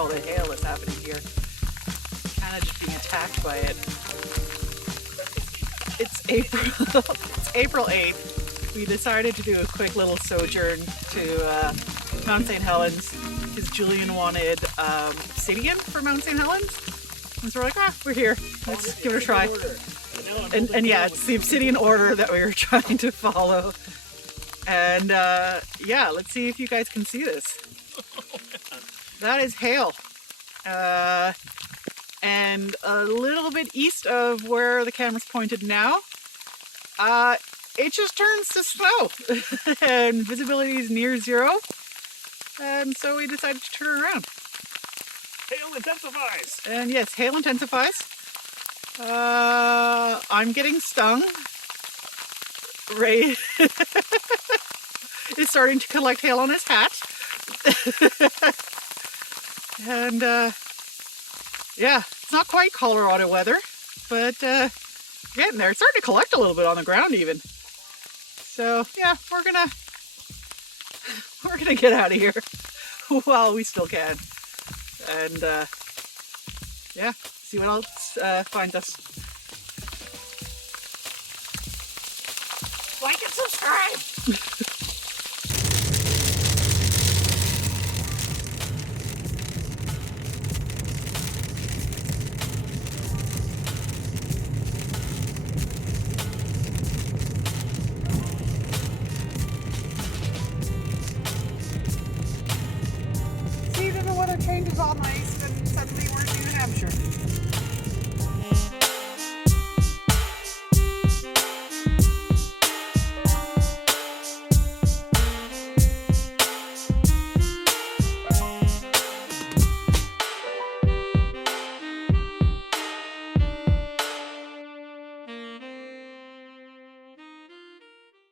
all the hail that's happening here. Kind of just being attacked by it. It's April 8th. We decided to do a quick little sojourn to Mount Saint Helens because Julian wanted obsidian for Mount Saint Helens. And so we're like, we're here. Let's give it a try. And yeah, it's the obsidian order that we were trying to follow. And yeah, let's see if you guys can see this. That is hail. And a little bit east of where the camera's pointed now, it just turns to snow. And visibility is near zero. And so we decided to turn around. Hail intensifies! And yes, hail intensifies. I'm getting stung. Ray is starting to collect hail on his hat. And yeah, it's not quite Colorado weather, but getting there. It's starting to collect a little bit on the ground even. So yeah, we're gonna get out of here while we still can. And yeah, see what else finds us. Like and subscribe! See, then the weather changes all nice and suddenly